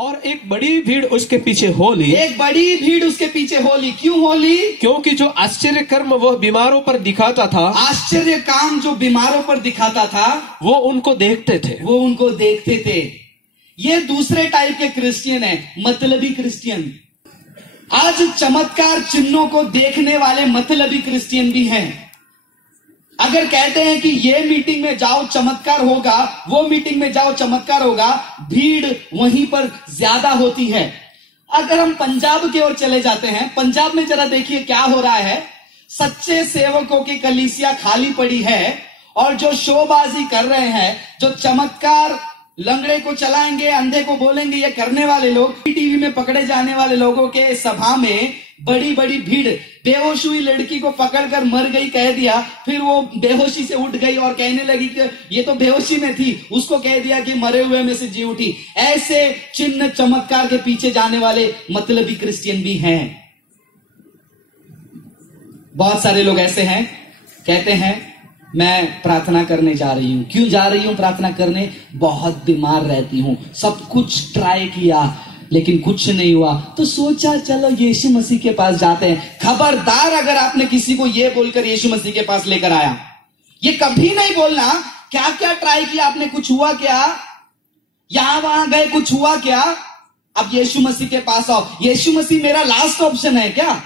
और एक बड़ी भीड़ उसके पीछे हो ली। एक बड़ी भीड़ उसके पीछे हो ली। क्यों हो ली? क्योंकि जो आश्चर्य कर्म वो बीमारों पर दिखाता था, आश्चर्य काम जो बीमारों पर दिखाता था, वो उनको देखते थे। वो उनको देखते थे। ये दूसरे टाइप के क्रिश्चियन है, मतलबी क्रिश्चियन। आज चमत्कार चिन्हों को देखने वाले मतलबी क्रिश्चियन भी हैं। अगर कहते हैं कि ये मीटिंग में जाओ चमत्कार होगा, वो मीटिंग में जाओ चमत्कार होगा, भीड़ वहीं पर ज्यादा होती है। अगर हम पंजाब की ओर चले जाते हैं, पंजाब में जरा देखिए क्या हो रहा है। सच्चे सेवकों की कलीसिया खाली पड़ी है और जो शोबाजी कर रहे हैं, जो चमत्कार लंगड़े को चलाएंगे, अंधे को बोलेंगे, ये करने वाले लोग, टीवी में पकड़े जाने वाले लोगों के सभा में बड़ी बड़ी भीड़। बेहोश हुई लड़की को पकड़कर मर गई कह दिया, फिर वो बेहोशी से उठ गई और कहने लगी कि ये तो बेहोशी में थी, उसको कह दिया कि मरे हुए में से जी उठी। ऐसे चिन्ह चमत्कार के पीछे जाने वाले मतलबी क्रिश्चियन भी हैं। बहुत सारे लोग ऐसे हैं, कहते हैं मैं प्रार्थना करने जा रही हूं। क्यों जा रही हूं प्रार्थना करने? बहुत बीमार रहती हूं, सब कुछ ट्राई किया लेकिन कुछ नहीं हुआ, तो सोचा चलो यीशु मसीह के पास जाते हैं। खबरदार अगर आपने किसी को यह बोलकर यीशु मसीह के पास लेकर आया, ये कभी नहीं बोलना क्या क्या ट्राई किया आपने, कुछ हुआ क्या, यहां वहां गए कुछ हुआ क्या, अब यीशु मसीह के पास आओ। यीशु मसीह मेरा लास्ट ऑप्शन है क्या?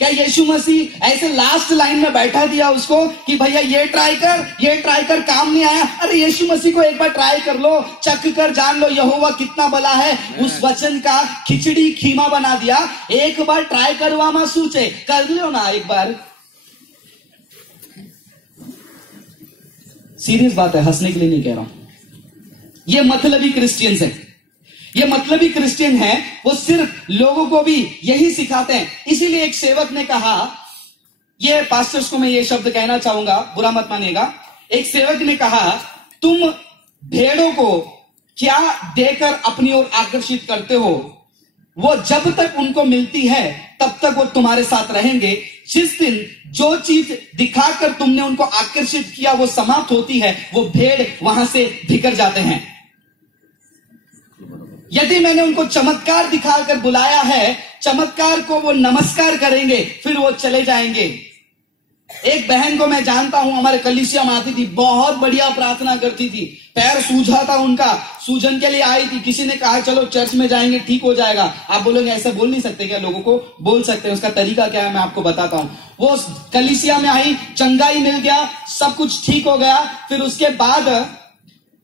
क्या यीशु मसीह ऐसे लास्ट लाइन में बैठा दिया उसको कि भैया ये ट्राई कर, काम नहीं आया, अरे यीशु मसीह को एक बार ट्राई कर लो, चख कर जान लो यहोवा कितना बड़ा है। उस वचन का खिचड़ी खीमा बना दिया। एक बार ट्राई करवा मा सूचे, कर लो ना एक बार। सीरियस बात है, हंसने के लिए नहीं कह रहा हूं। ये मतलबी क्रिश्चियंस है, ये मतलबी क्रिश्चियन है, वो सिर्फ लोगों को भी यही सिखाते हैं। इसीलिए एक सेवक ने कहा, ये पास्टर्स को मैं ये शब्द कहना चाहूंगा, बुरा मत मानिएगा। एक सेवक ने कहा, तुम भेड़ों को क्या देकर अपनी ओर आकर्षित करते हो, वो जब तक उनको मिलती है तब तक वो तुम्हारे साथ रहेंगे। जिस दिन जो चीज दिखाकर तुमने उनको आकर्षित किया वो समाप्त होती है, वो भेड़ वहां से बिखर जाते हैं। यदि मैंने उनको चमत्कार दिखाकर बुलाया है, चमत्कार को वो नमस्कार करेंगे, फिर वो चले जाएंगे। एक बहन को मैं जानता हूं, हमारे कलीसिया में आती थी, बहुत बढ़िया प्रार्थना करती थी, पैर सूझा था उनका, सूजन के लिए आई थी, किसी ने कहा चलो चर्च में जाएंगे ठीक हो जाएगा। आप बोलोगे ऐसा बोल नहीं सकते क्या? लोगों को बोल सकते हैं, उसका तरीका क्या है मैं आपको बताता हूं। वो कलीसिया में आई, चंगाई मिल गया, सब कुछ ठीक हो गया। फिर उसके बाद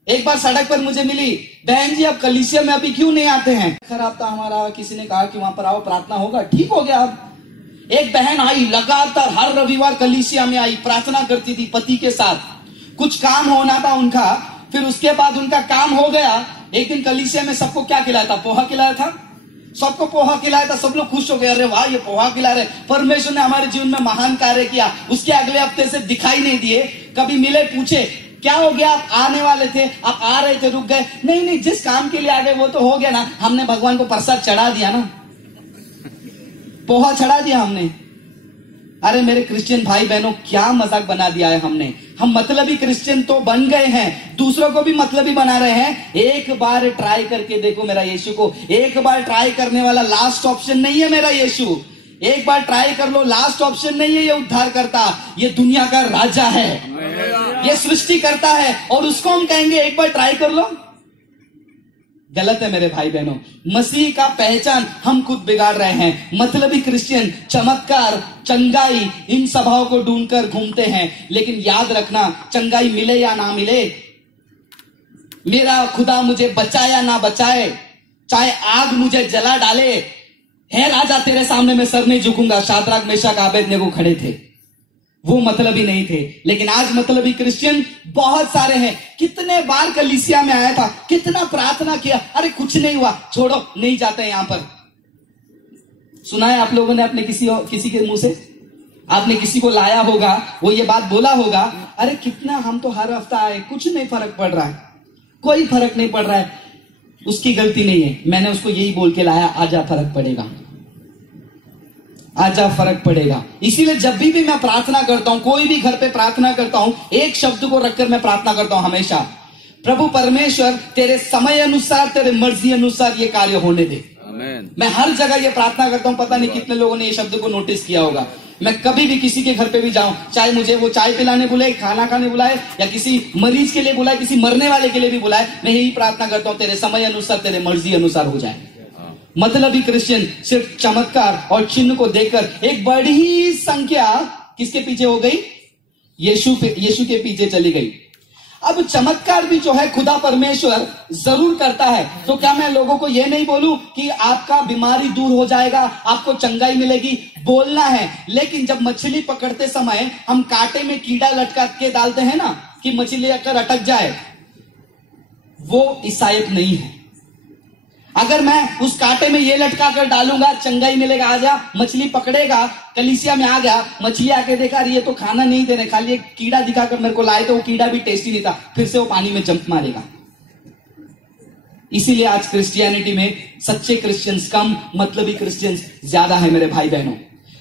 एक बार सड़क पर मुझे मिली, बहन जी आप कलीसिया में अभी क्यों नहीं आते हैं? खराब था हमारा, किसी ने कहा कि वहां पर आओ प्रार्थना होगा, ठीक हो गया। अब एक बहन आई, लगातार हर रविवार कलीसिया में आई, प्रार्थना करती थी पति के साथ, कुछ काम होना था उनका। फिर उसके बाद उनका काम हो गया। एक दिन कलीसिया में सबको क्या खिलाया था? पोहा खिलाया था, सबको पोहा खिलाया था, सब लोग खुश हो गए, अरे वाह ये पोहा खिला रहे, परमेश्वर ने हमारे जीवन में महान कार्य किया। उसके अगले हफ्ते से दिखाई नहीं दिए, कभी मिले, पूछे क्या हो गया, आप आने वाले थे, आप आ रहे थे, रुक गए? नहीं, जिस काम के लिए आ गए वो तो हो गया ना, हमने भगवान को प्रसाद चढ़ा दिया ना, पोहा चढ़ा दिया हमने। अरे मेरे क्रिश्चियन भाई बहनों, क्या मजाक बना दिया है हमने। हम मतलबी क्रिश्चियन तो बन गए हैं, दूसरों को भी मतलबी बना रहे हैं। एक बार ट्राई करके देखो मेरा यीशु को। एक बार ट्राई करने वाला लास्ट ऑप्शन नहीं है मेरा यीशु। एक बार ट्राई कर लो, लास्ट ऑप्शन नहीं है ये उद्धार करता, ये दुनिया का राजा है, ये सृष्टि करता है, और उसको हम कहेंगे एक बार ट्राई कर लो? गलत है मेरे भाई बहनों। मसीह का पहचान हम खुद बिगाड़ रहे हैं। मतलबी क्रिश्चियन चमत्कार, चंगाई, इन सभाओं को ढूंढकर घूमते हैं, लेकिन याद रखना, चंगाई मिले या ना मिले, मेरा खुदा मुझे बचाए या ना बचाए, चाहे आग मुझे जला डाले, है राजा तेरे सामने मैं सर नहीं झुकूंगा। शाद्राक मेशक आबेदनेगो खड़े थे, वो मतलबी नहीं थे। लेकिन आज मतलबी क्रिश्चियन बहुत सारे हैं। कितने बार कलीसिया में आया था, कितना प्रार्थना किया, अरे कुछ नहीं हुआ, छोड़ो, नहीं जाते यहां पर। सुना है आप लोगों ने अपने किसी के मुंह से, आपने किसी को लाया होगा, वो ये बात बोला होगा, अरे कितना हम तो हर हफ्ता आए, कुछ नहीं फर्क पड़ रहा है, कोई फर्क नहीं पड़ रहा है। उसकी गलती नहीं है, मैंने उसको यही बोल के लाया, आजा फर्क पड़ेगा, आजा फर्क पड़ेगा। इसीलिए जब भी मैं प्रार्थना करता हूं, कोई भी घर पे प्रार्थना करता हूं, एक शब्द को रखकर मैं प्रार्थना करता हूं हमेशा, प्रभु परमेश्वर तेरे समय अनुसार, तेरे मर्जी अनुसार ये कार्य होने दे। मैं हर जगह ये प्रार्थना करता हूं, पता नहीं कितने लोगों ने ये शब्द को नोटिस किया होगा। मैं कभी भी किसी के घर पे भी जाऊं, चाहे मुझे वो चाय पिलाने बुलाए, खाना खाने बुलाए, या किसी मरीज के लिए बुलाए, किसी मरने वाले के लिए भी बुलाए, मैं यही प्रार्थना करता हूं, तेरे समय अनुसार, तेरे मर्जी अनुसार हो जाए। मतलब ही क्रिश्चियन सिर्फ चमत्कार और चिन्ह को देखकर एक बड़ी संख्या किसके पीछे हो गई? यीशु के पीछे चली गई। अब चमत्कार भी जो है खुदा परमेश्वर जरूर करता है, तो क्या मैं लोगों को यह नहीं बोलूं कि आपका बीमारी दूर हो जाएगा, आपको चंगाई मिलेगी? बोलना है, लेकिन जब मछली पकड़ते समय हम कांटे में कीड़ा लटका के डालते हैं ना कि मछली अगर अटक जाए, वो ईसाइयत नहीं है। अगर मैं उस कांटे में ये लटका कर डालूंगा, चंगाई मिलेगा, आजा मछली पकड़ेगा, कलीसिया में आ गया, मछली आके देखा ये तो खाना नहीं दे रहे, खाली एक कीड़ा दिखाकर मेरे को लाए, तो वो कीड़ा भी टेस्टी नहीं था, फिर से वो पानी में जंप मारेगा। इसीलिए आज क्रिश्चियनिटी में सच्चे क्रिश्चियंस कम, मतलबी क्रिश्चियंस ज्यादा है मेरे भाई बहनों।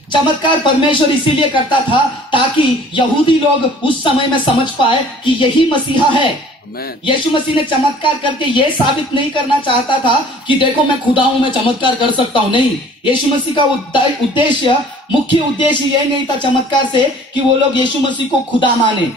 चमत्कार परमेश्वर इसीलिए करता था ताकि यहूदी लोग उस समय में समझ पाए कि यही मसीहा है। यीशु मसीह ने चमत्कार करके यह साबित नहीं करना चाहता था कि देखो मैं खुदा हूं, मैं चमत्कार कर सकता हूं। नहीं, यीशु मसीह का उद्देश्य, मुख्य उद्देश्य यह नहीं था चमत्कार से कि वो लोग यीशु मसीह को खुदा माने।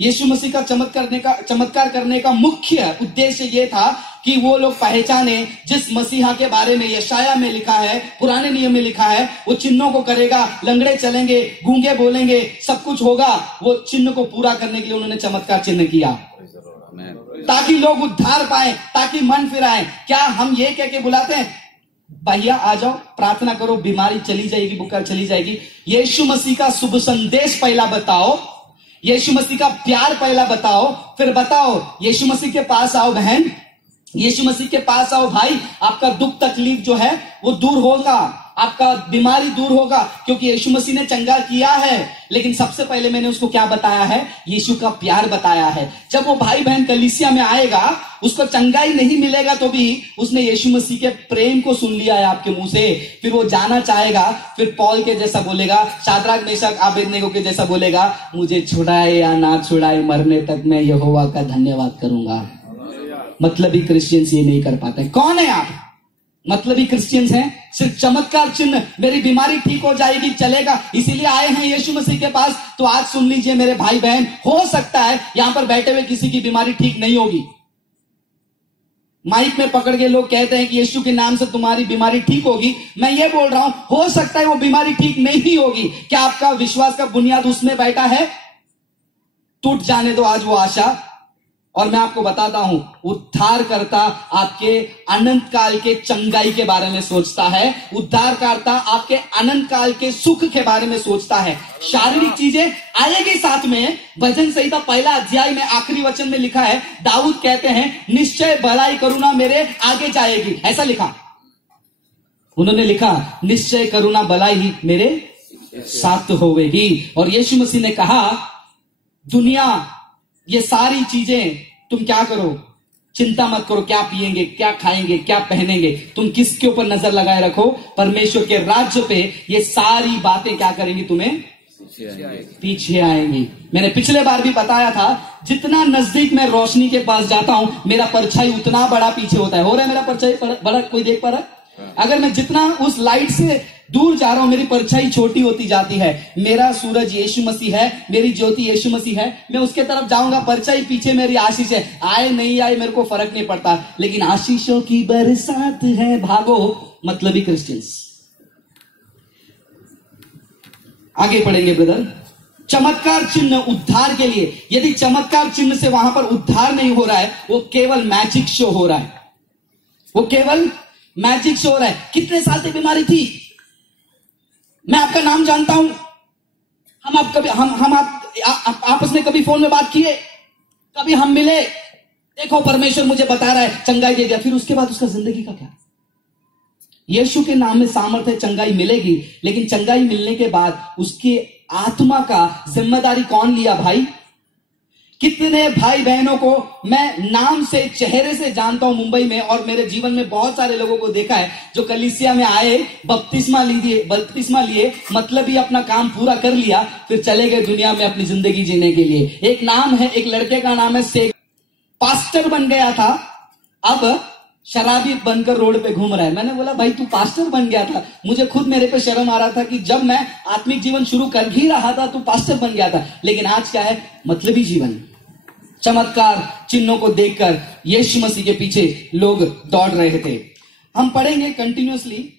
यीशु मसीह का चमत्कार करने का मुख्य उद्देश्य यह था कि वो लोग पहचाने जिस मसीहा के बारे में यशाया में लिखा है, पुराने नियम में लिखा है, वो चिन्हों को करेगा, लंगड़े चलेंगे, गूंगे बोलेंगे, सब कुछ होगा। वो चिन्ह को पूरा करने के लिए उन्होंने चमत्कार चिन्ह किया, ताकि लोग उद्धार पाए, ताकि मन फिराए। क्या हम ये कह के बुलाते हैं भैया आ जाओ प्रार्थना करो, बीमारी चली जाएगी, बुखार चली जाएगी? यीशु मसीह का शुभ संदेश पहला बताओ, यीशु मसीह का प्यार पहला बताओ, फिर बताओ यीशु मसीह के पास आओ बहन, यीशु मसीह के पास आओ भाई, आपका दुख तकलीफ जो है वो दूर होगा, आपका बीमारी दूर होगा, क्योंकि यीशु मसीह ने चंगा किया है। लेकिन सबसे पहले मैंने उसको क्या बताया है? यीशु का प्यार बताया है। जब वो भाई बहन कलीसिया में आएगा, उसको चंगाई नहीं मिलेगा तो भी उसने यीशु मसीह के प्रेम को सुन लिया है आपके मुंह से, फिर वो जाना चाहेगा, फिर पौल के जैसा बोलेगा, शाद्राक मेशक आबेदनेगो के जैसा बोलेगा, मुझे छुड़ाए या ना छुड़ाए, मरने तक मैं यहोवा का धन्यवाद करूंगा। मतलबी क्रिश्चियंस ये नहीं कर पाते। कौन है आप? मतलबी क्रिश्चियंस हैं। सिर्फ चमत्कार चिन्ह, मेरी बीमारी ठीक हो जाएगी, चलेगा, इसीलिए आए हैं यीशु मसीह के पास। तो आज सुन लीजिए मेरे भाई बहन, हो सकता है यहां पर बैठे हुए किसी की बीमारी ठीक नहीं होगी। माइक में पकड़ के लोग कहते हैं कि यीशु के नाम से तुम्हारी बीमारी ठीक होगी। मैं ये बोल रहा हूं, हो सकता है वो बीमारी ठीक नहीं होगी। क्या आपका विश्वास का बुनियाद उसमें बैठा है? टूट जाने दो आज वो आशा। और मैं आपको बताता हूं, उद्धारकर्ता आपके अनंत काल के चंगाई के बारे में सोचता है। उद्धारकर्ता आपके अनंत काल के सुख के बारे में सोचता है। शारीरिक चीजें आएगी साथ में। भजन संहिता पहला अध्याय में आखिरी वचन में लिखा है, दाऊद कहते हैं निश्चय भलाई करुणा मेरे आगे जाएगी, ऐसा लिखा। उन्होंने लिखा निश्चय करुणा भलाई मेरे साथ होवेगी। और यीशु मसीह ने कहा दुनिया, ये सारी चीजें तुम क्या करो, चिंता मत करो, क्या पिएंगे, क्या खाएंगे, क्या पहनेंगे, तुम किसके ऊपर नजर लगाए रखो? परमेश्वर के राज्य पे। ये सारी बातें क्या करेंगी? तुम्हें पीछे आएंगी। मैंने पिछले बार भी बताया था, जितना नजदीक मैं रोशनी के पास जाता हूं, मेरा परछाई उतना बड़ा पीछे होता है। हो रहा है मेरा परछाई बड़ा? कोई देख पा रहा है? अगर मैं जितना उस लाइट से दूर जा रहा हूं, मेरी परछाई छोटी होती जाती है। मेरा सूरज यीशु मसीह है, मेरी ज्योति यीशु मसीह है। मैं उसके तरफ जाऊंगा, परछाई पीछे मेरी आशीष है। आए नहीं आए मेरे को फर्क नहीं पड़ता, लेकिन आशीषों की बरसात है, भागो मतलबी क्रिश्चियंस। आगे पढ़ेंगे ब्रदर। चमत्कार चिन्ह उद्धार के लिए। यदि चमत्कार चिन्ह से वहां पर उद्धार नहीं हो रहा है, वो केवल मैजिक शो हो रहा है, वो केवल मैजिक शो हो रहा है। कितने साल से बीमारी थी? मैं आपका नाम जानता हूं। हम आपस में कभी फोन में बात किए, कभी हम मिले, देखो परमेश्वर मुझे बता रहा है, चंगाई दे दिया। फिर उसके बाद उसका जिंदगी का क्या? यीशु के नाम में सामर्थ्य, चंगाई मिलेगी, लेकिन चंगाई मिलने के बाद उसकी आत्मा का जिम्मेदारी कौन लिया भाई? कितने भाई बहनों को मैं नाम से, चेहरे से जानता हूं मुंबई में, और मेरे जीवन में बहुत सारे लोगों को देखा है जो कलीसिया में आए, बपतिस्मा लिए, मतलब ही अपना काम पूरा कर लिया, फिर चले गए दुनिया में अपनी जिंदगी जीने के लिए। एक नाम है, एक लड़के का नाम है शेख। पास्टर बन गया था, अब शराबी बनकर रोड पे घूम रहा है। मैंने बोला भाई तू पास्टर बन गया था, मुझे खुद मेरे पे शर्म आ रहा था कि जब मैं आत्मिक जीवन शुरू कर ही रहा था तू पास्टर बन गया था। लेकिन आज क्या है? मतलबी जीवन, चमत्कार चिन्हों को देखकर यीशु मसीह के पीछे लोग दौड़ रहे थे। हम पढ़ेंगे कंटिन्यूअसली